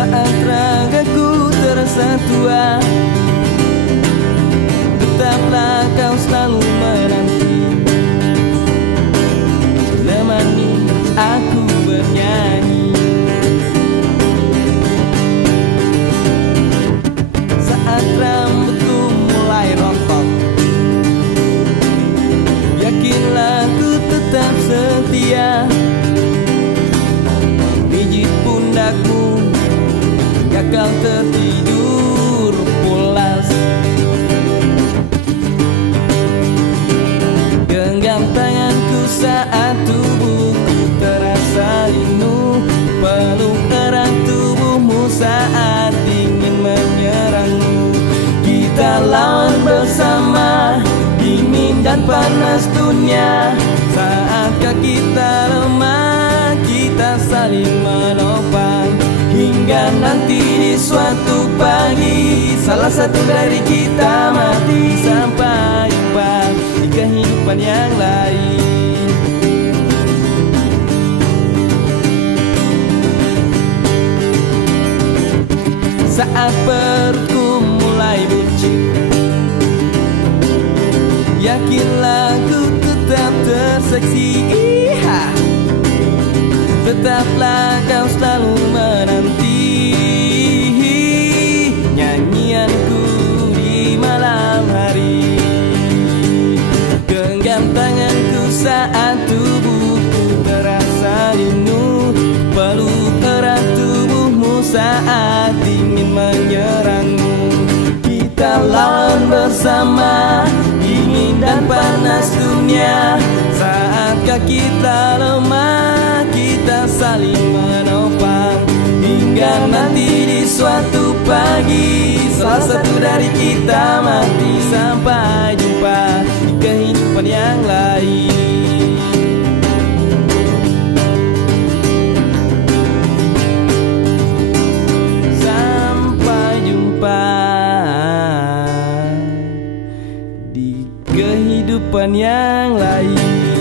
Saat ragaku terasa tua, tetaplah kau selalu menanti, menemani aku bernyanyi. Saat rambutku mulai rontok, yakinlah ku tetap setia, pijit pundakmu hingga kau tertidur pulas. Genggam tanganku saat tubuhku terasa linu, peluk erat tubuhmu saat ingin menyerangmu. Kita lawan bersama dingin dan panas dunia. Saatkah kita lemah, kita saling menopang, hingga nanti di suatu pagi salah satu dari kita mati. Sampai jumpa di kehidupan yang lain. Saat perutku mulai buncit, yakinlah ku tetap terseksi. Tetaplah kau selalu menanti nyanyianku di malam hari. Genggam tanganku saat tubuhku terasa linu, peluk erat tubuhmu saat ingin menyerangmu. Kita lawan bersama dingin dan panas dunia. Saatkah kita lemah, kita saling menopang, hingga nanti di suatu pagi salah satu dari kita mati. Sampai jumpa di kehidupan yang lain. Sampai jumpa di kehidupan yang lain.